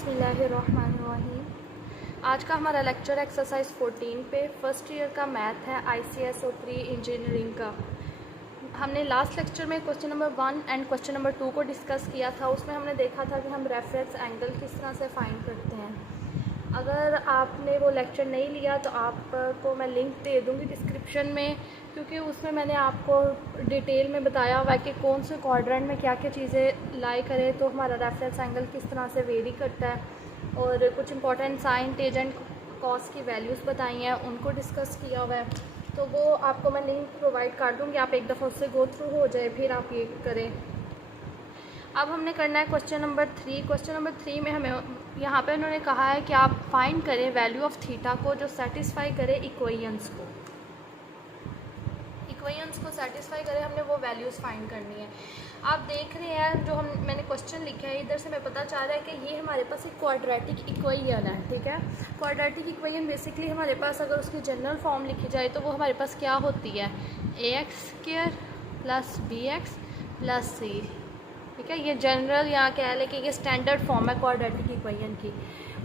बिस्मिल्लाहिर्रहमानिर्रहीम। आज का हमारा लेक्चर एक्सरसाइज 14 पे फर्स्ट ईयर का मैथ है ICS और प्री इंजीनियरिंग का। हमने लास्ट लेक्चर में question number 1 and question number 2 को डिस्कस किया था। उसमें हमने देखा था कि हम रेफरेंस एंगल किस तरह से फाइंड करते हैं। अगर आपने वो लेक्चर नहीं लिया तो आपको मैं लिंक दे दूँगी डिस्क्रिप्शन में, क्योंकि उसमें मैंने आपको डिटेल में बताया हुआ है कि कौन से क्वाड्रेंट में क्या क्या चीज़ें लाई करें तो हमारा रेफरेंस एंगल किस तरह से वेरी करता है, और कुछ इंपॉर्टेंट साइन टेजेंट कॉस की वैल्यूज़ बताई हैं, उनको डिस्कस किया हुआ है। तो वो आपको मैं लिंक प्रोवाइड कर दूँगी, आप एक दफ़ा उससे गो थ्रू हो जाए फिर आप ये करें। अब हमने करना है क्वेश्चन नंबर 3। क्वेश्चन नंबर 3 में हमें यहाँ पे उन्होंने कहा है कि आप फाइंड करें वैल्यू ऑफ थीटा को जो सेटिस्फाई करे इक्वेशंस को सेटिस्फाई करे, हमने वो वैल्यूज़ फाइंड करनी है। आप देख रहे हैं जो मैंने क्वेश्चन लिखा है, इधर से हमें पता चल रहा है कि ये हमारे पास एक क्वाड्रेटिक इक्वेशन है। ठीक है, क्वाड्रेटिक इक्वेशन बेसिकली हमारे पास अगर उसकी जनरल फॉर्म लिखी जाए तो वो हमारे पास क्या होती है, ax² + bx + c। ठीक है, ये जनरल यहाँ कह लें कि ये स्टैंडर्ड फॉर्म है क्वाड्रेटिक इक्वेशन की।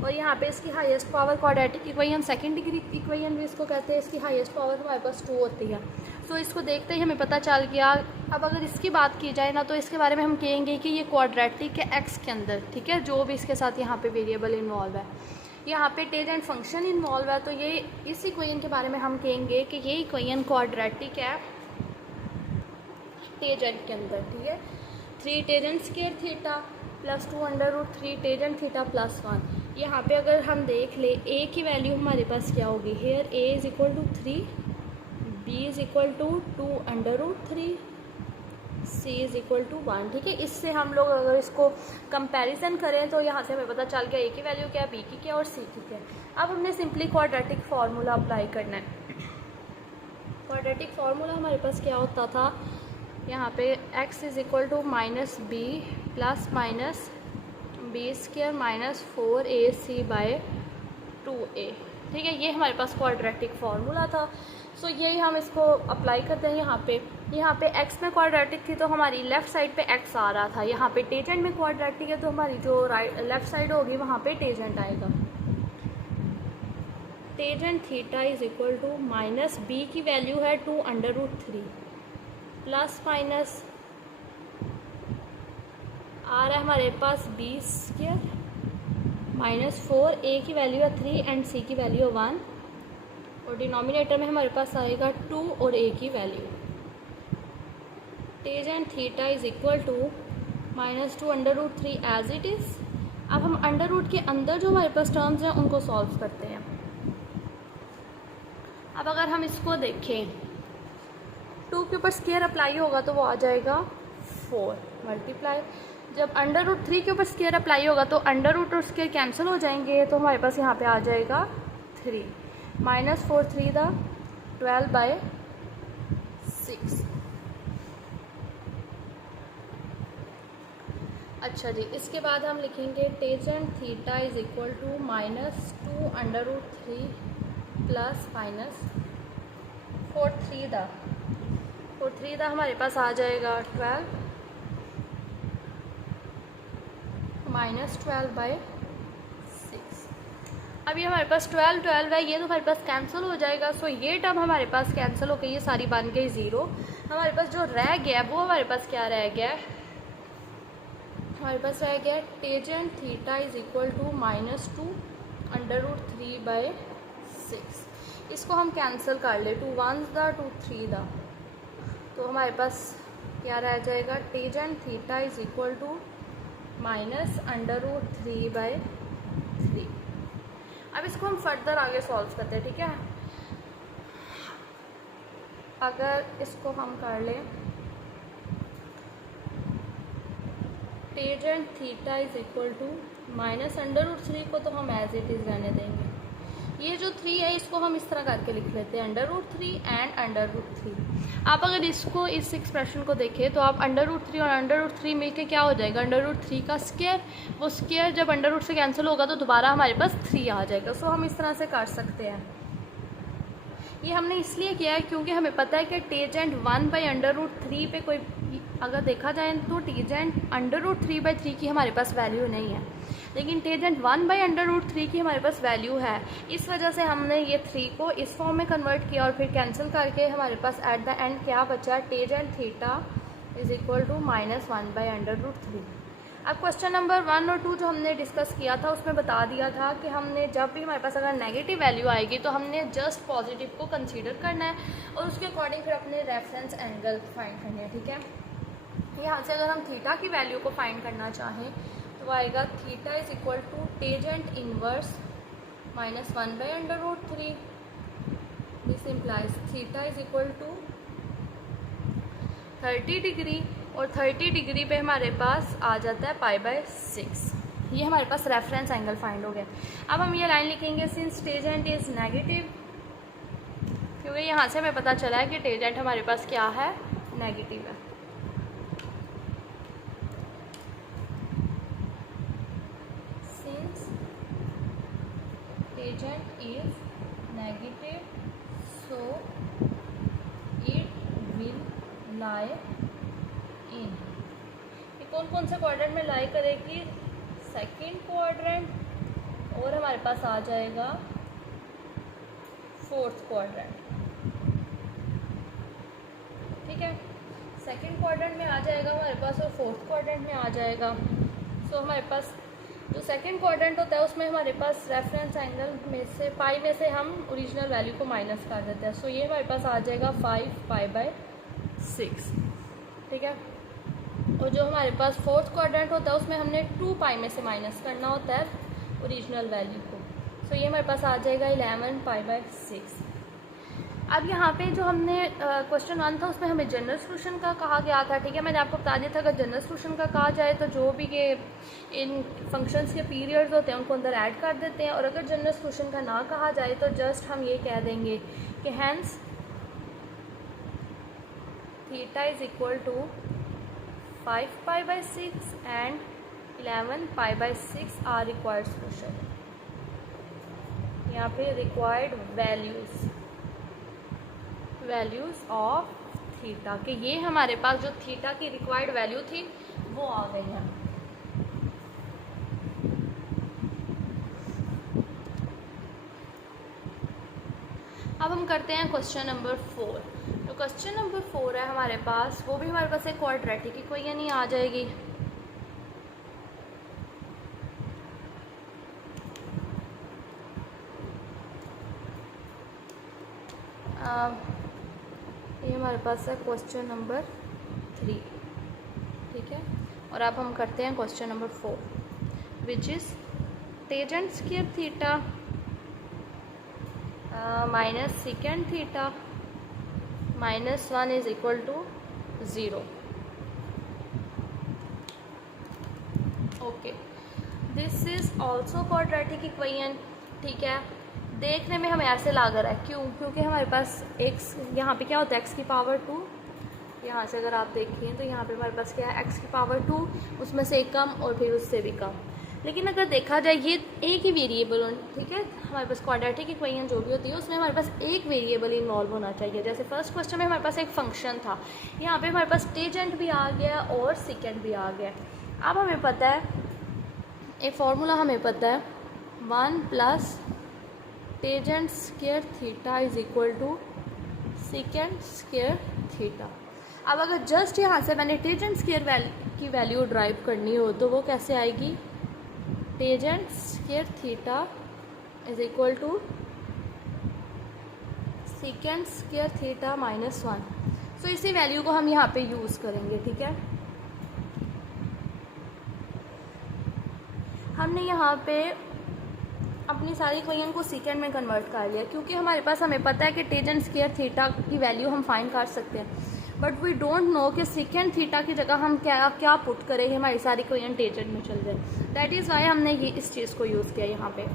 और यहाँ पे इसकी highest power quadratic equation second degree equation भी इसको कहते हैं, इसकी हाईएस्ट पावर हमारे पास 2 होती है। सो इसको देखते ही हमें पता चल गया। अब अगर इसकी बात की जाए ना तो इसके बारे में हम कहेंगे कि ये क्वाड्रेटिक है एक्स के अंदर। ठीक है, जो भी इसके साथ यहाँ पे वेरिएबल इन्वॉल्व है, यहाँ पे टेजेंट फंक्शन इन्वॉल्व है, तो ये इस इक्वेशन के बारे में हम कहेंगे कि ये इक्वेशन क्वाड्रेटिक है टेजेंट के अंदर। ठीक है, 3 tangent square theta + 2√3 tangent theta +1। यहाँ पे अगर हम देख ले a की वैल्यू हमारे पास क्या होगी, हेयर a = 3, b = 2√3, c = 1। ठीक है, इससे हम लोग अगर इसको कंपैरिजन करें तो यहाँ से हमें पता चल गया a की वैल्यू क्या है, b की क्या और c की क्या। अब हमने सिंपली क्वाड्रेटिक फार्मूला अप्लाई करना है। क्वाड्रेटिक फार्मूला हमारे पास क्या होता था, यहाँ पे x = -b ± b² - 4ac/2a। ठीक है, ये हमारे पास क्वाड्रेटिक फार्मूला था। सो यही हम इसको अप्लाई करते हैं यहाँ पे x में क्वाड्रेटिक थी तो हमारी लेफ़्ट साइड पे x आ रहा था, यहाँ पे टेजेंट में क्वाड्रेटिक है तो हमारी जो लेफ़्ट साइड होगी वहाँ पे टेजेंट आएगा। टेजेंट थीटा = -b की वैल्यू है 2√3 ± आ रहा है हमारे पास b² - 4, a की वैल्यू है 3 एंड c की वैल्यू है 1, और डिनोमिनेटर में हमारे पास आएगा 2 और a की value. Tangent theta = -2√3 as it is. अब हम अंडर रूट के अंदर जो हमारे पास टर्म्स हैं उनको सॉल्व करते हैं। अब अगर हम इसको देखें 2 के ऊपर स्क्वायर अप्लाई होगा तो वो आ जाएगा 4 मल्टीप्लाई। जब √3 के ऊपर स्क्वायर अप्लाई होगा तो अंडर और स्क्वायर कैंसिल हो जाएंगे तो हमारे पास यहाँ पे आ जाएगा 3 -4 3 12/6। अच्छा जी, इसके बाद हम लिखेंगे टेजेंट थीटा = -2√3 ± 4 3 हमारे पास आ जाएगा 12 -12/6। अब ये हमारे पास 12 है, ये तो हमारे पास कैंसिल हो जाएगा। सो ये टर्म हमारे पास कैंसिल हो गई, ये सारी बन गई 0। हमारे पास जो रह गया वो हमारे पास क्या रह गया, हमारे पास रह गया टेजेंट थीटा = -2√3/6। इसको हम कैंसिल कर ले, 2 1s 2 3 तो हमारे पास क्या रह जाएगा, टेजेंट थीटा = -√3/3। अब इसको हम फर्दर आगे सॉल्व करते हैं। ठीक है, अगर इसको हम कर लें टेजेंट थीटा = -√3 को तो हम एज इट इज़ रहने देंगे। ये जो 3 है इसको हम इस तरह करके लिख लेते हैं √3 एंड √3। आप अगर इसको इस एक्सप्रेशन को देखें तो आप √3 और √3 मिलके क्या हो जाएगा, √3 का स्क्वायर। वो स्क्वायर जब √ से कैंसिल होगा तो दोबारा हमारे पास 3 आ जाएगा। सो हम इस तरह से कर सकते हैं। ये हमने इसलिए किया है क्योंकि हमें पता है कि टेजेंट 1/√3 पे कोई अगर देखा जाए तो टेजेंट √3/3 की हमारे पास वैल्यू नहीं है, लेकिन टेजेंट 1/√3 की हमारे पास वैल्यू है। इस वजह से हमने ये 3 को इस फॉर्म में कन्वर्ट किया और फिर कैंसिल करके हमारे पास एट द एंड क्या बचा, tangent theta is equal to -1/√3। अब क्वेश्चन नंबर 1 और 2 जो हमने डिस्कस किया था उसमें बता दिया था कि हमने जब भी हमारे पास अगर नेगेटिव वैल्यू आएगी तो हमने जस्ट पॉजिटिव को कंसीडर करना है और उसके अकॉर्डिंग फिर अपने रेफरेंस एंगल फाइंड करने हैं, ठीक है। यहाँ से अगर हम थीटा की वैल्यू को फाइंड करना चाहें तो आएगा theta is equal to tangent inverse -1/√3। This implies theta is equal to 30 degree और 30 डिग्री पे हमारे पास आ जाता है π/6। ये हमारे पास रेफरेंस एंगल फाइंड हो गया। अब हम ये लाइन लिखेंगे सिंस टेजेंट इज नेगेटिव, क्योंकि यहाँ से हमें पता चला है कि टेजेंट हमारे पास क्या है, नेगेटिव है। Since tangent is negative so it will lie in, ये कौन कौन से क्वाड्रेंट में लाई करेगी, सेकंड क्वाड्रेंट और हमारे पास आ जाएगा फोर्थ क्वाड्रेंट, ठीक है। सेकंड क्वाड्रेंट में आ जाएगा हमारे पास और फोर्थ क्वाड्रेंट में आ जाएगा। सो हमारे पास जो सेकंड क्वाड्रेंट होता है उसमें हमारे पास रेफरेंस एंगल में से पाई में से हम ओरिजिनल वैल्यू को माइनस कर देते हैं। सो ये हमारे पास आ जाएगा 5π/6, ठीक है। और जो हमारे पास फोर्थ क्वाड्रेंट होता है उसमें हमने 2π में से माइनस करना होता है ओरिजिनल वैल्यू को। सो ये हमारे पास आ जाएगा 11π/6। अब यहाँ पे जो हमने क्वेश्चन 1 था उसमें हमें जनरल सोल्यूशन का कहा गया था, ठीक है। मैंने आपको बता दिया था अगर जनरल सोल्यूशन का कहा जाए तो जो भी ये इन फंक्शंस के पीरियड्स होते हैं उनको अंदर ऐड कर देते हैं, और अगर जनरल सोल्यूशन का ना कहा जाए तो जस्ट हम ये कह देंगे कि hence theta is equal to 5π/6 and 11π/6 are required solution. यहाँ पे रिक्वायर्ड वैल्यूज ऑफ थीटा के ये हमारे पास जो थीटा की रिक्वायर्ड वैल्यू थी वो आ गई है। अब हम करते हैं क्वेश्चन नंबर 4। तो क्वेश्चन नंबर 4 है हमारे पास, वो भी हमारे पास एक क्वाड्रेटिक इक्वेशन ही आ जाएगी। ये हमारे पास है क्वेश्चन नंबर 3, ठीक है। और अब हम करते हैं question number 4 which is tangent square theta minus secant theta -1 is equal to 0। Okay, this is also quadratic equation, ठीक है। देखने में हमें ऐसे लग रहा है, क्यों? क्योंकि हमारे पास x यहाँ पे क्या होता है, x की पावर 2। यहाँ से अगर आप देखें तो यहाँ पे हमारे पास क्या है, x की पावर 2, उसमें से एक कम और फिर उससे भी कम। लेकिन अगर देखा जाए ये एक ही वेरिएबल हो, ठीक है। हमारे पास क्वाड्रेटिक इक्वेशन जो भी होती है उसमें हमारे पास एक वेरिएबल इन्वॉल्व होना चाहिए। जैसे फर्स्ट क्वेश्चन में हमारे पास एक फंक्शन था, यहाँ पे हमारे पास टेजेंट भी आ गया और सेकेंड भी आ गया। अब हमें पता है, एक फार्मूला हमें पता है, 1 plus tangent square theta is equal to secant square theta. अब अगर जस्ट यहाँ से मैंने टेजेंट स्क्वायर की वैल्यू ड्राइव करनी हो तो वो कैसे आएगी, tangent square theta is equal to secant square theta -1। So इसी वैल्यू को हम यहाँ पे यूज़ करेंगे, ठीक है। हमने यहाँ पे अपनी सारी इक्वेशन को सेकेंड में कन्वर्ट कर लिया, क्योंकि हमारे पास हमें पता है कि टेजेंट स्क्वायर थीटा की वैल्यू हम फाइंड कर सकते हैं, बट वी डोंट नो कि सेकेंड थीटा की जगह हम क्या पुट करें हमारी सारी इक्वेशन टेजेंट में चल जाए। दैट इज़ वाई हमने ये इस चीज़ को यूज़ किया यहाँ पे।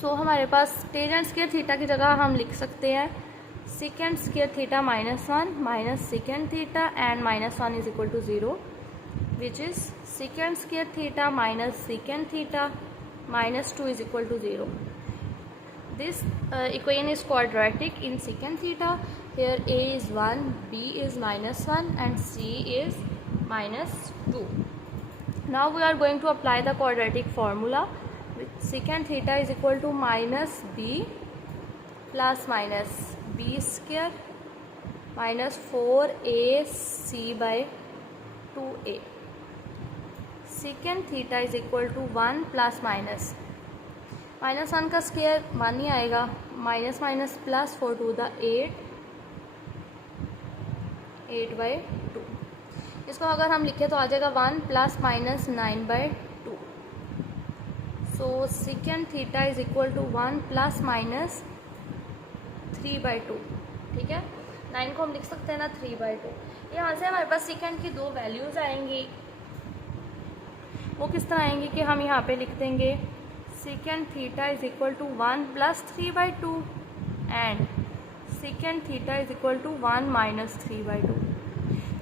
सो हमारे पास टेजेंट स्क्वायर थीटा की जगह हम लिख सकते हैं secant square theta -1 minus secant theta and -1 is equal to 0, which is secant square theta minus secant theta -2 is equal to 0. This equation is quadratic in secant theta, here a is 1, b is -1 and c is -2. Now we are going to apply the quadratic formula with secant theta is equal to -b plus minus b square minus 4ac by 2a. secant theta is equal to 1 plus minus 1 का square 1 ही आएगा, minus minus plus 4 to the 8/2. इसको अगर हम लिखें तो आ जाएगा 1 plus minus 9/2. So secant theta is equal to 1 plus minus 3/2. ठीक है, 9 को हम लिख सकते हैं ना 3/2. यहाँ से हमारे पास secant की दो वैल्यूज़ आएंगी. वो किस तरह आएंगी कि हम यहाँ पे लिख देंगे secant theta is equal to 1 plus 3/2 and secant theta is equal to 1 minus 3/2.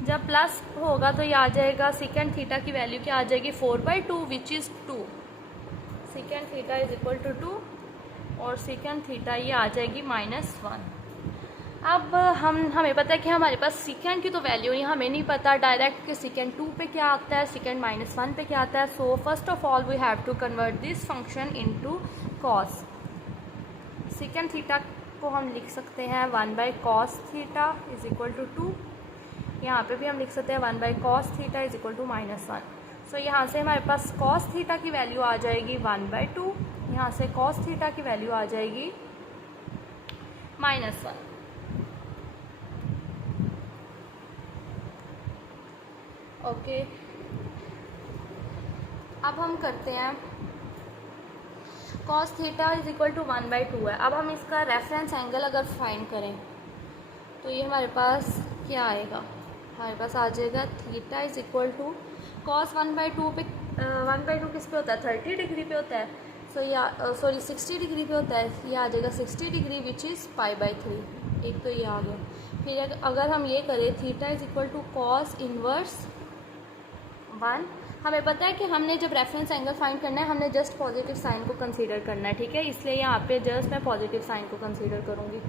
जब प्लस होगा तो ये आ जाएगा secant थीटा की वैल्यू क्या आ जाएगी 4/2 which is 2. secant theta is equal to 2 और secant थीटा ये आ जाएगी -1. अब हमें पता है कि हमारे पास secant की तो वैल्यू ही हमें नहीं पता डायरेक्ट कि secant 2 पे क्या आता है, secant -1 पे क्या आता है. So first of all we have to convert this function into cos. secant theta को हम लिख सकते हैं 1/cos theta is equal to 2. यहाँ पे भी हम लिख सकते हैं 1/cos theta is equal to -1. So यहाँ से हमारे पास cos थीटा की वैल्यू आ जाएगी 1/2. यहाँ से cos थीटा की वैल्यू आ जाएगी -1. ओके, अब हम करते हैं cos theta is equal to 1/2 है. अब हम इसका रेफरेंस एंगल अगर फाइंड करें तो ये हमारे पास क्या आएगा, हमारे पास आ जाएगा theta is equal to cos 1/2 पे 1/2 किस पे होता है 30 डिग्री पे होता है. सो या सॉरी 60 डिग्री पे होता है. ये आ जाएगा 60 डिग्री विच इज़ π/3. एक तो ये आ गया. फिर अगर हम ये करें theta is equal to cos inverse 1. हमें पता है कि हमने जब रेफरेंस एंगल फाइंड करना है हमने जस्ट पॉजिटिव साइन को कंसीडर करना है. ठीक है, इसलिए यहाँ पे जस्ट मैं पॉजिटिव साइन को कंसीडर करूँगी.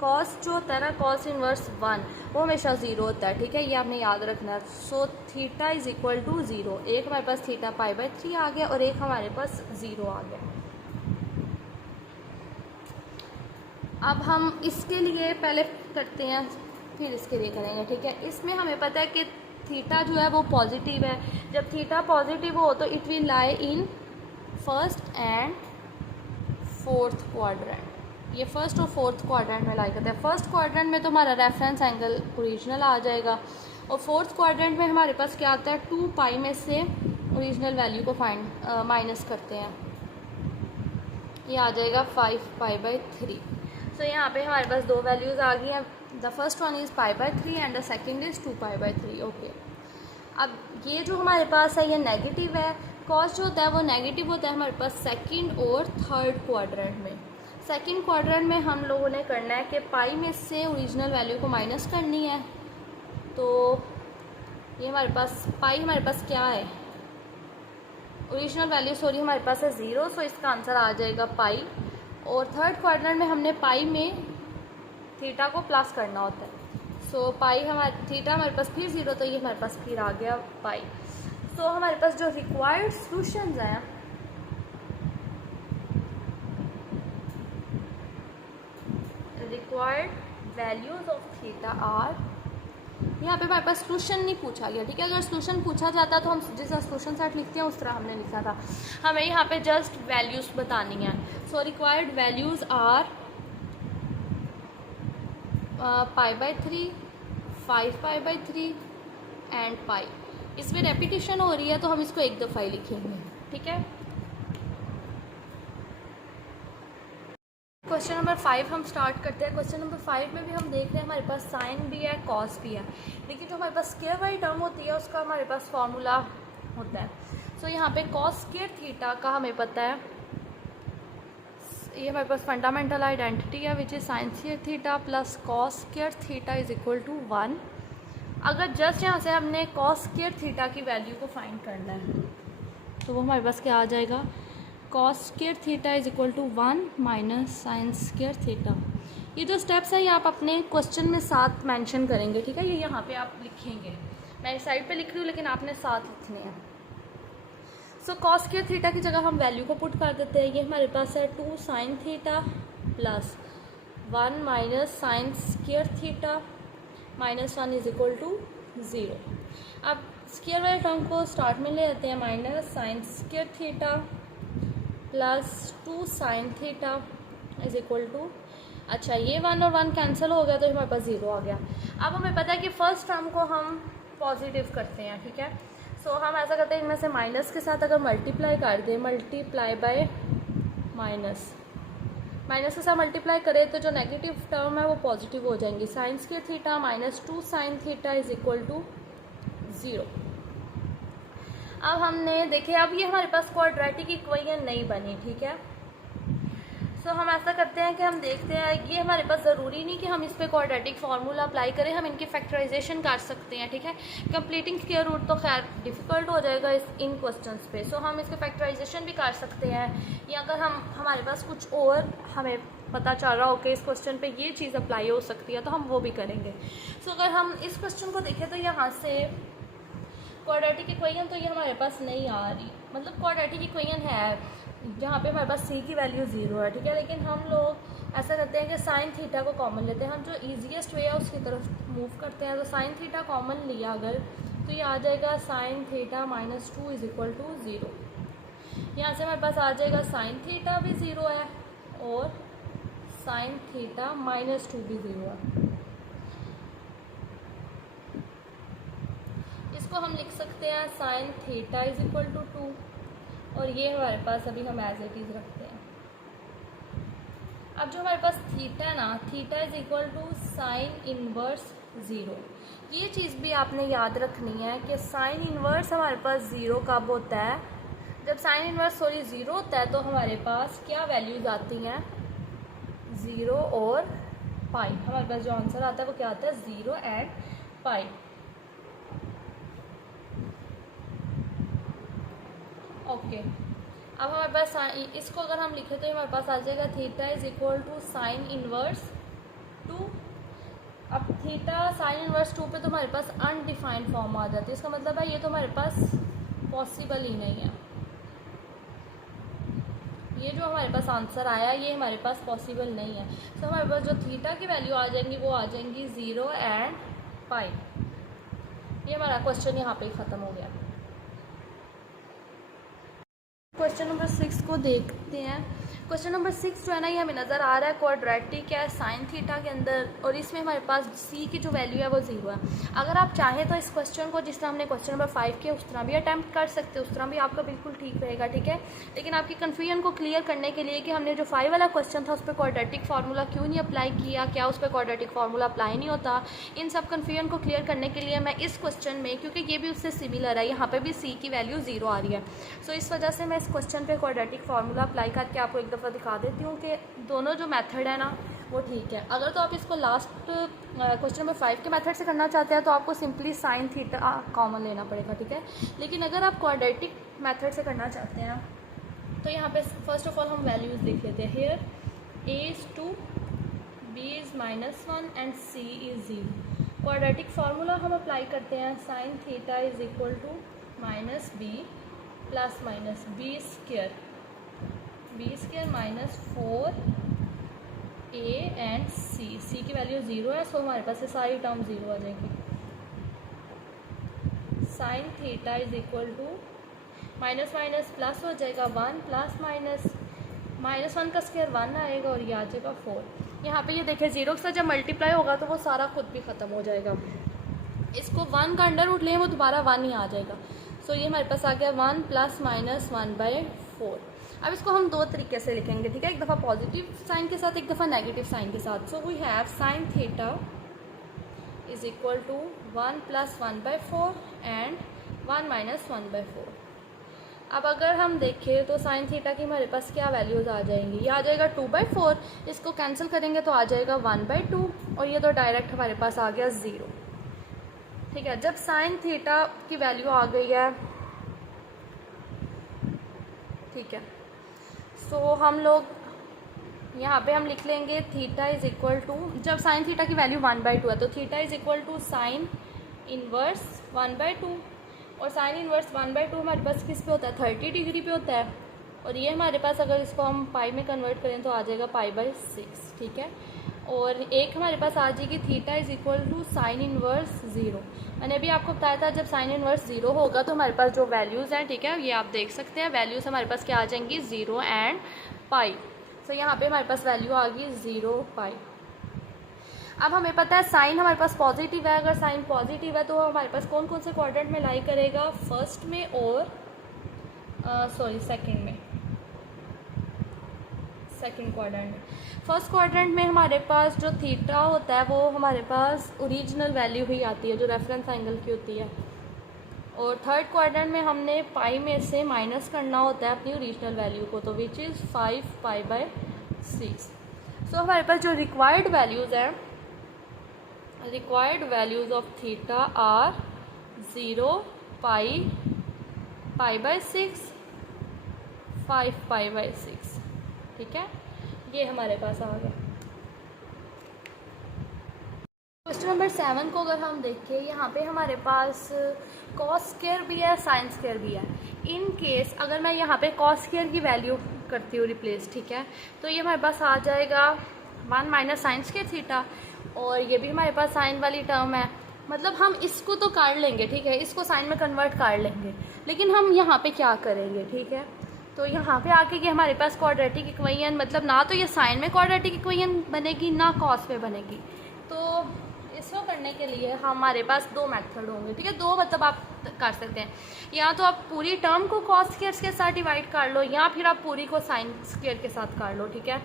कॉस जो होता है ना cos इनवर्स 1 वो हमेशा 0 होता है. ठीक है, ये आपने याद रखना है. So theta is equal to 0. एक हमारे पास थीटा π/3 आ गया और एक हमारे पास 0 आ गया. अब हम इसके लिए पहले करते हैं फिर इसके लिए करेंगे. ठीक है, इसमें हमें पता है कि थीटा जो है वो पॉजिटिव है. जब थीटा पॉजिटिव हो तो it will lie in first and fourth quadrant. ये फर्स्ट और फोर्थ क्वाड्रेंट में लाई करता है. फर्स्ट क्वाड्रेंट में तो हमारा रेफरेंस एंगल ओरिजिनल आ जाएगा और फोर्थ क्वाड्रेंट में हमारे पास क्या आता है 2π में से ओरिजिनल वैल्यू को माइनस करते हैं. ये आ जाएगा 5π/3. सो यहाँ पे हमारे पास दो वैल्यूज़ आ गई हैं. The first one is π/3 and the second is 2π/3. Okay, अब ये जो हमारे पास है ये नेगेटिव है. कॉस जो होता है वो नेगेटिव होता है हमारे पास सेकंड और थर्ड क्वाड्रेंट में. सेकंड क्वाड्रेंट में हम लोगों ने करना है कि पाई में से ओरिजिनल वैल्यू को माइनस करनी है. तो ये हमारे पास पाई हमारे पास क्या है ओरिजिनल वैल्यू सॉरी हमारे पास है 0. सो इसका आंसर आ जाएगा पाई. और थर्ड क्वाड्रेंट में हमने पाई में थीटा को प्लस करना होता है. सो पाई हमारे थीटा हमारे पास फिर 0 तो ये हमारे पास फिर आ गया पाई. सो हमारे पास जो रिक्वायर्ड सॉल्यूशंस हैं required values of theta are. यहाँ पे हमारे पास सॉल्यूशन नहीं पूछा गया. ठीक है, अगर सॉल्यूशन पूछा जाता तो हम जिस सॉल्यूशन सेट लिखते हैं उस तरह हमने लिखा था. हमें यहाँ पे जस्ट वैल्यूज बतानी है. So required values are π/3 5π/3 and pi. इसमें रेपिटेशन हो रही है तो हम इसको एक दफ़ा ही लिखेंगे. ठीक है, क्वेश्चन नंबर 5 हम स्टार्ट करते हैं. क्वेश्चन नंबर 5 में भी हम देख रहे हैं हमारे पास साइन भी है कॉस भी है, लेकिन जो हमारे पास स्क्वायर वाली टर्म होती है उसका हमारे पास फॉर्मूला होता है. सो यहाँ पे कॉस स्क्वायर थीटा का हमें पता है. ये हमारे पास फंडामेंटल आइडेंटिटी है which is sine square theta plus cos square theta is equal to 1. अगर जस्ट यहाँ से हमने कॉस स्क्वायर थीटा की वैल्यू को फाइंड करना है तो वो हमारे पास क्या आ जाएगा cos square theta is equal to 1 minus sine square theta. ये जो स्टेप्स हैं ये आप अपने क्वेश्चन में साथ मेंशन करेंगे, ठीक है। ये यहाँ पे आप लिखेंगे, मैं इस साइड पे लिख रही हूँ लेकिन आपने साथ लिखने हैं। सो कॉस स्क्वायर थीटा की जगह हम वैल्यू को पुट कर देते हैं। ये हमारे पास है 2 sine theta plus 1 minus sine square theta minus 1 is equal to 0। अब स्क्वायर वाले टर्म को स्टार्ट में ले लेते हैं, minus sine square theta plus 2 sine theta is equal to, अच्छा ये 1 और 1 कैंसिल हो गया तो हमारे पास 0 आ गया। अब हमें पता है कि फर्स्ट टर्म को हम पॉजिटिव करते हैं, ठीक है। सो हम ऐसा करते हैं, इनमें से माइनस के साथ अगर मल्टीप्लाई कर दें, मल्टीप्लाई बाय माइनस, माइनस के साथ मल्टीप्लाई करें तो जो नेगेटिव टर्म है वो पॉजिटिव हो जाएंगी। Sine square theta minus 2 sine theta is equal to 0। अब हमने देखे, अब ये हमारे पास क्वाड्रेटिक इक्वेशन नहीं बनी, ठीक है। सो हम ऐसा करते हैं कि हम देखते हैं, ये हमारे पास ज़रूरी नहीं कि हम इस पर क्वाड्रेटिक फार्मूला अप्लाई करें, हम इनकी फैक्टराइजेशन कर सकते हैं, ठीक है। कंप्लीटिंग स्क्वायर रूट तो खैर डिफ़िकल्ट हो जाएगा इन क्वेश्चंस पे। सो हम इसके फैक्टराइजेशन भी कर सकते हैं, या अगर हमारे पास कुछ और हमें पता चल रहा हो कि इस क्वेश्चन पे ये चीज़ अप्लाई हो सकती है तो हम वो भी करेंगे। सो अगर हम इस क्वेश्चन को देखें तो यहाँ से क्वाड्रेटिक इक्वेशन तो ये हमारे पास नहीं आ रही, मतलब क्वाड्रेटिक इक्वेशन है जहाँ पे हमारे पास सी की वैल्यू 0 है, ठीक है। लेकिन हम लोग ऐसा करते हैं कि साइन थीटा को कॉमन लेते हैं, हम जो ईजीएस्ट वे है उसकी तरफ मूव करते हैं। तो साइन थीटा कॉमन लिया अगर तो ये आ जाएगा sine theta minus 2 is equal to 0। यहाँ से हमारे पास आ जाएगा साइन थीटा भी 0 है और साइन थीटा माइनस 2 भी 0 है। इसको हम लिख सकते हैं sine theta is equal to 2 और ये हमारे पास अभी हम एज इट इज़ रखते हैं। अब जो हमारे पास थीटा है ना, theta is equal to sine inverse 0। ये चीज़ भी आपने याद रखनी है कि साइन इनवर्स हमारे पास 0 कब होता है, जब साइन इनवर्स 0 होता है तो हमारे पास क्या वैल्यूज़ आती हैं, 0 और पाई। हमारे पास जो आंसर आता है वो क्या आता है, 0 एंड पाई। ओके अब हमारे पास इसको अगर हम लिखें तो हमारे पास आ जाएगा theta is equal to sine inverse 2। अब थीटा साइन इनवर्स 2 पे तो हमारे पास अनडिफाइंड फॉर्म आ जाती है, इसका मतलब है ये तो हमारे पास पॉसिबल ही नहीं है। ये जो हमारे पास आंसर आया ये हमारे पास पॉसिबल नहीं है। तो हमारे पास जो थीटा की वैल्यू आ जाएंगी वो आ जाएंगी 0 एंड पाई। ये हमारा क्वेश्चन यहाँ पे ख़त्म हो गया। क्वेश्चन नंबर 6 को देखते हैं। क्वेश्चन नंबर 6 जो है ना ये हमें नज़र आ रहा है क्वाड्रेटिक है साइन थीटा के अंदर, और इसमें हमारे पास सी की जो वैल्यू है वो 0 है। अगर आप चाहें तो इस क्वेश्चन को जिस तरह हमने क्वेश्चन नंबर 5 किया उस तरह भी अटैम्प्ट कर सकते हो, उस तरह भी आपका बिल्कुल ठीक रहेगा, ठीक है। लेकिन आपकी कन्फ्यूजन को क्लियर करने के लिए कि हमने जो 5 वाला क्वेश्चन था उस पर क्वाड्रेटिक फार्मूला क्यों नहीं अप्लाई किया, क्या उस पर क्वाड्रेटिक फार्मूला अप्लाई नहीं होता, इन सब कन्फ्यूजन को क्लियर करने के लिए मैं इस क्वेश्चन में, क्योंकि ये भी उससे सिमिलर है, यहाँ पर भी सी की वैल्यू 0 आ रही है, सो इस वजह से मैं इस क्वेश्चन पर क्वाड्रेटिक फार्मूला अप्लाई करके आपको एक दफ़ा दिखा देती हूँ कि दोनों जो मेथड है ना वो ठीक है। अगर तो आप इसको लास्ट क्वेश्चन नंबर 5 के मेथड से करना चाहते हैं तो आपको सिंपली साइन थीटा कॉमन लेना पड़ेगा, ठीक है। लेकिन अगर आप क्वाड्रेटिक मेथड से करना चाहते हैं तो यहाँ पे फर्स्ट ऑफ ऑल हम वैल्यूज़ लिख लेते हैं। Here a is 2, b is -1 and c is 0। Quadratic formula हम अप्लाई करते हैं, sine theta is equal to -b plus minus b square minus 4 a and c की वैल्यू 0 है, सो हमारे पास ये सारी टर्म 0 आ जाएगी। Sine theta is equal to minus minus plus हो जाएगा 1 प्लस माइनस 1 का स्क्वायर 1 आएगा और ये आ जाएगा 4। यहाँ पे ये देखिए 0 के साथ जब मल्टीप्लाई होगा तो वो सारा खुद भी ख़त्म हो जाएगा। इसको 1 का अंडर रूट लें वो दोबारा 1 ही आ जाएगा। सो ये हमारे पास आ गया 1 प्लस माइनस 1/4। अब इसको हम दो तरीके से लिखेंगे, ठीक है, एक दफ़ा पॉजिटिव साइन के साथ, एक दफ़ा नेगेटिव साइन के साथ। So we have sine theta is equal to 1 plus 1/4 and 1 minus 1/4। अब अगर हम देखें तो साइन थीटा की हमारे पास क्या वैल्यूज़ आ जाएंगी, ये आ जाएगा 2/4, इसको कैंसिल करेंगे तो आ जाएगा 1/2 और ये तो डायरेक्ट हमारे पास आ गया 0, ठीक है। जब साइन थीटा की वैल्यू आ गई है, ठीक है, सो हम लोग यहाँ पे हम लिख लेंगे थीटा इज़ इक्वल टू, जब साइन थीटा की वैल्यू 1/2 है तो theta is equal to sine inverse 1/2, और साइन इन्वर्स 1/2 हमारे पास किस पे होता है, 30 डिग्री पे होता है, और ये हमारे पास अगर इसको हम पाई में कन्वर्ट करें तो आ जाएगा पाई/6, ठीक है। और एक हमारे पास आ जाएगी theta is equal to sine inverse 0। मैंने अभी आपको बताया था जब साइन इन्वर्स 0 होगा तो हमारे पास जो वैल्यूज़ हैं, ठीक है, ये आप देख सकते हैं, वैल्यूज़ हमारे पास क्या आ जाएंगी, 0 एंड पाई। सो यहाँ पे हमारे पास वैल्यू आ गई 0 पाई। अब हमें पता है साइन हमारे पास पॉजिटिव है, अगर साइन पॉजिटिव है तो हमारे पास कौन कौन से क्वाड्रेंट में लाई करेगा, फर्स्ट में और सेकंड में, सेकंड क्वाड्रेंट में। फर्स्ट क्वाड्रेंट में हमारे पास जो थीटा होता है वो हमारे पास ओरिजिनल वैल्यू ही आती है जो रेफरेंस एंगल की होती है, और थर्ड क्वाड्रेंट में हमने पाई में से माइनस करना होता है अपनी ओरिजिनल वैल्यू को, तो विच इज़ 5 पाई/6। सो हमारे पास जो रिक्वायर्ड वैल्यूज़ हैं, required values of theta are 0 pi पाई/6 5 पाई/6, ठीक है, ये हमारे पास आ गया। क्वेश्चन नंबर 7 को अगर हम देखें, यहाँ पे हमारे पास कॉस स्क्वायर भी है, साइन स्क्वायर भी है। इन केस अगर मैं यहाँ पे कॉस स्क्वायर की वैल्यू करती हूँ रिप्लेस, ठीक है, तो ये हमारे पास आ जाएगा 1 माइनस साइन स्क्वायर थीटा, और ये भी हमारे पास साइन वाली टर्म है, मतलब हम इसको तो काट लेंगे, ठीक है, इसको साइन में कन्वर्ट कर लेंगे, लेकिन हम यहाँ पे क्या करेंगे, ठीक है, तो यहाँ पे आके कि हमारे पास क्वाड्रेटिक इक्वेशन, मतलब ना तो ये साइन में क्वाड्रेटिक इक्वेशन बनेगी ना कॉस में बनेगी, तो इसको करने के लिए हमारे पास दो मेथड होंगे, ठीक है, दो मतलब आप कर सकते हैं, या तो आप पूरी टर्म को कॉस स्क्वायर के साथ डिवाइड कर लो, या फिर आप पूरी को साइन स्क्वायर के साथ कर लो, ठीक है।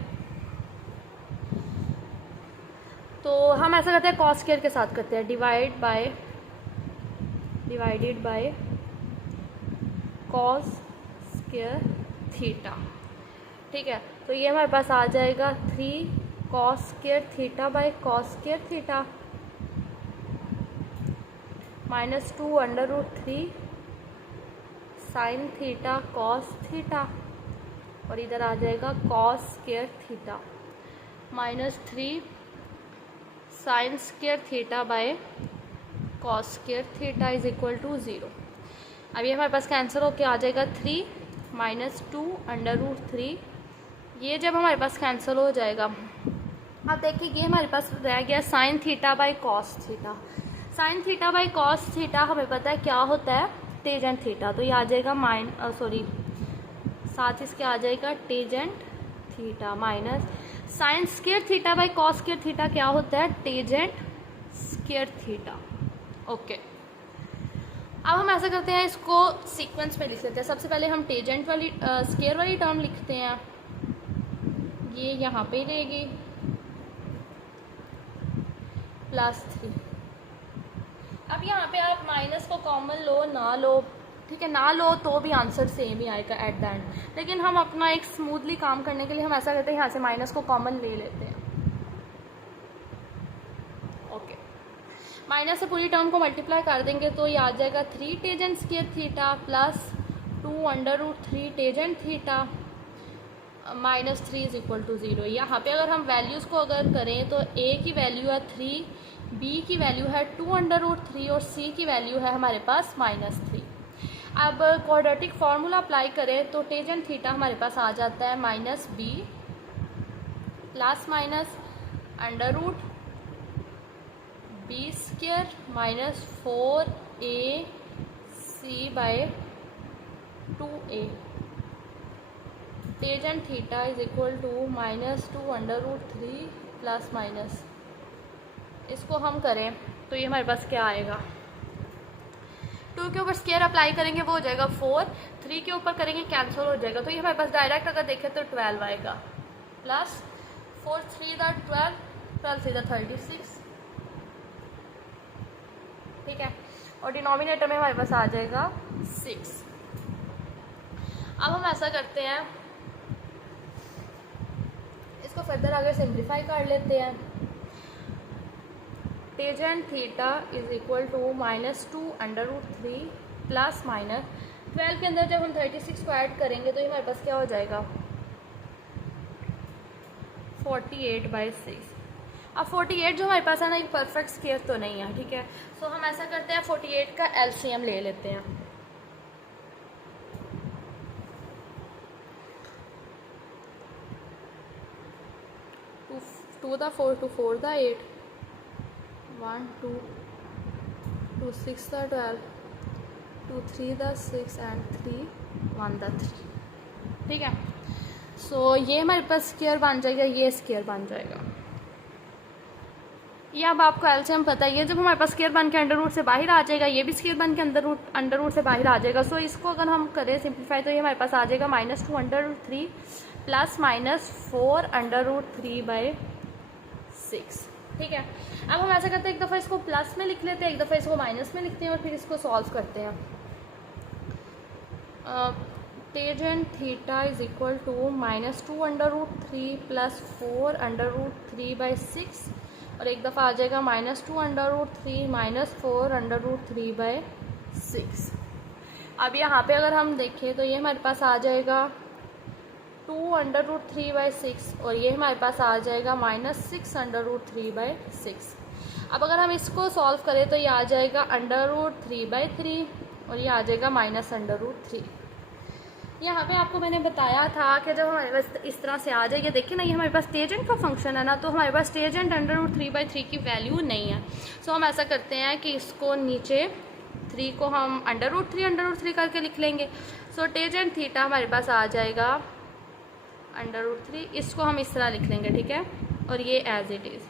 तो हम ऐसा करते हैं, कॉस स्क्वायर के साथ करते हैं, divided by cos square theta, ठीक है, तो ये हमारे पास आ जाएगा 3 cos square theta by cos square theta -2 √3 sine theta cos theta, और इधर आ जाएगा cos square theta -3 sine square theta by cos square theta is equal to 0। अब ये हमारे पास कैंसिल होके आ जाएगा 3 -2 √3, ये जब हमारे पास कैंसिल हो जाएगा, अब देखिए ये हमारे पास रह गया sine theta by cos theta. Sine theta by cos theta हमें पता है क्या होता है, टेजेंट थीटा, तो ये आ जाएगा साथ इसके आ जाएगा tangent theta minus sine square theta by cos square theta क्या होता है, टेजेंट स्क्वायर थीटा। ओके, अब हम ऐसा करते हैं, इसको सीक्वेंस में लिख लेते हैं। सबसे पहले हम टेजेंट वाली स्क्वायर वाली टर्म लिखते हैं, ये यहाँ पे रहेगी +3। अब यहाँ पे आप माइनस को कॉमन लो ना लो, ठीक है, ना लो तो भी आंसर सेम ही आएगा एट द एंड, लेकिन हम अपना एक स्मूथली काम करने के लिए हम ऐसा करते हैं, यहाँ से माइनस को कॉमन ले लेते हैं। ओके, माइनस से पूरी टर्म को मल्टीप्लाई कर देंगे तो ये आ जाएगा 3 tangent square theta +2 √3 tangent theta -3 is equal to 0। यहाँ पे अगर हम वैल्यूज़ को अगर करें तो a की वैल्यू है 3, b की वैल्यू है 2 √3 और c की वैल्यू है हमारे पास -3। अब क्वाड्रेटिक फार्मूला अप्लाई करें तो टेजेंट थीटा हमारे पास आ जाता है -b √b² -4ac/2a। Tangent theta is equal to -2 √3 plus minus, इसको हम करें तो ये हमारे पास क्या आएगा, 2 के ऊपर स्क्वायर अप्लाई करेंगे वो हो जाएगा 4, 3 के ऊपर करेंगे कैंसिल हो जाएगा, तो ये हमारे पास डायरेक्ट अगर देखें तो 12 आएगा, प्लस 4 3 12 12 3 36, ठीक है, और डिनोमिनेटर में हमारे पास आ जाएगा 6। अब हम ऐसा करते हैं, इसको फर्दर आगे सिंप्लीफाई कर लेते हैं। Tangent theta is equal to -2 √3 plus minus 12 के अंदर जब हम 36 को ऐड करेंगे तो ये हमारे पास क्या हो जाएगा 48/6। अब 48 जो हमारे पास है ना, एक परफेक्ट स्क्वायर तो नहीं है, ठीक है। सो हम ऐसा करते हैं 48 का एलसीएम ले लेते हैं। Two the 4, two 4 the 8, 1 2 2 6 the 12, 2 3 the 6 and 3 1 the 3, ठीक है। सो ये हमारे पास स्क्वायर बन जाएगा, ये स्क्वायर बन जाएगा। ये अब आपको एलसीएम पता ही है, जब हमारे पास स्क्वायर बन के अंडर रूट से बाहर आ जाएगा, ये भी स्क्वायर बन के अंडर रूट से बाहर आ जाएगा। सो इसको अगर हम करें सिंप्लीफाई तो ये हमारे पास आ जाएगा -2√3 प्लस -4√3/6, ठीक है। अब हम ऐसा करते हैं, एक दफ़ा इसको प्लस में लिख लेते हैं, एक दफ़ा इसको माइनस में लिखते हैं और फिर इसको सॉल्व करते हैं। Tangent theta is equal to -2√3 plus 4√3/6 और एक दफ़ा आ जाएगा -2√3 माइनस 4√3/6। अब यहाँ पे अगर हम देखें तो ये हमारे पास आ जाएगा 2√3/6 और ये हमारे पास आ जाएगा -6√3/6। अब अगर हम इसको सॉल्व करें तो ये आ जाएगा √3/3 और ये आ जाएगा -√3। यहाँ पे आपको मैंने बताया था कि जब हमारे पास इस तरह से आ जाएगी, देखिए ना, ये हमारे पास टेजेंट का फंक्शन है ना, तो हमारे पास टेजेंट √3/3 की वैल्यू नहीं है। सो हम ऐसा करते हैं कि इसको नीचे 3 को हम √3 करके लिख लेंगे। सो टेजेंट थीटा हमारे पास आ जाएगा √3, इसको हम इस तरह लिख लेंगे, ठीक है। और ये एज इट इज़,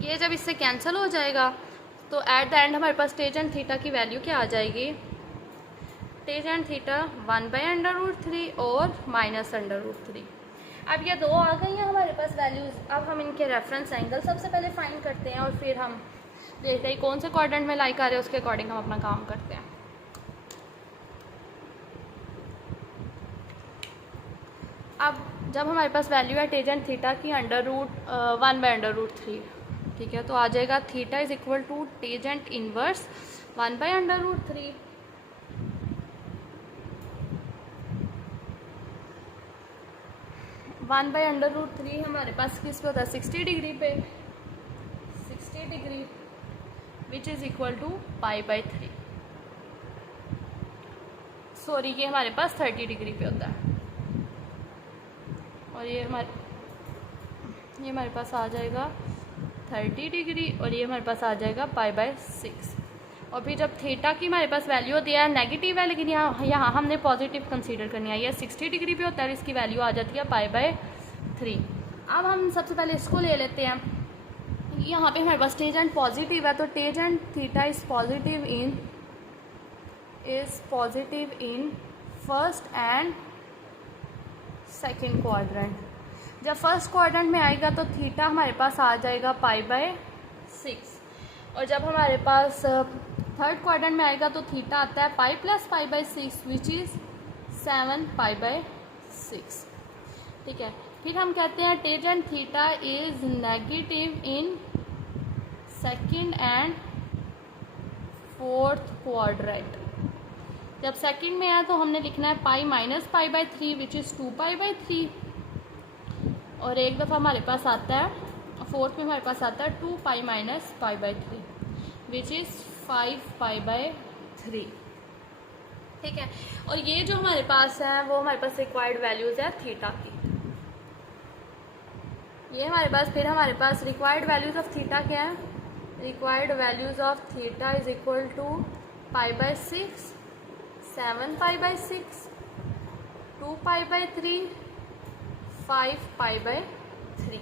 ये जब इससे कैंसिल हो जाएगा तो एट द एंड हमारे पास टेजेंट थीटा की वैल्यू क्या आ जाएगी, टेजेंट थीटा 1/√3 और -√3। अब ये दो आ गई हैं हमारे पास वैल्यूज़। अब हम इनके रेफरेंस एंगल सबसे पहले फाइंड करते हैं और फिर हम देखते हैं कौन से क्वाड्रेंट में लाइक आ रहे हैं, उसके अकॉर्डिंग हम अपना काम करते हैं। अब जब हमारे पास वैल्यू है टेजेंट थीटा की 1/√3, ठीक है, तो आ जाएगा theta is equal to tangent inverse 1/√3। 1/√3 हमारे पास किस पे होता है, 60 डिग्री पे, 60 degree which is equal to π/3। Sorry, ये हमारे पास 30 डिग्री पे होता है और ये हमारे पास आ जाएगा 30 डिग्री और ये हमारे पास आ जाएगा π/6। और फिर जब थीटा की हमारे पास वैल्यू होती है नेगेटिव है, लेकिन यहाँ हमने पॉजिटिव कंसीडर करनी है, ये 60 डिग्री पे होता है और इसकी वैल्यू आ जाती है π/3। अब हम सबसे पहले इसको ले लेते हैं। यहाँ पे हमारे पास टेजेंट पॉजिटिव है, तो tangent theta is positive in first and second quadrant. जब फर्स्ट क्वाड्रेंट में आएगा तो थीटा हमारे पास आ जाएगा π/6 और जब हमारे पास थर्ड क्वाड्रेंट में आएगा तो थीटा आता है π + π/6 विच इज़ 7 π/6, ठीक है। फिर हम कहते हैं tangent theta is negative in second and fourth quadrant. जब सेकंड में है तो हमने लिखना है π - π/3 विच इज़ 2 π/3 और एक दफ़ा हमारे पास आता है फोर्थ में हमारे पास आता है 2 π - π/3 विच इज़ 5 π/3, ठीक है। और ये जो हमारे पास है वो हमारे पास रिक्वायर्ड वैल्यूज़ है थीटा की। ये हमारे पास रिक्वायर्ड वैल्यूज़ ऑफ थीटा क्या है, required values of theta is equal to π/6, 7 π/6, 2 π/3, 5 π/3।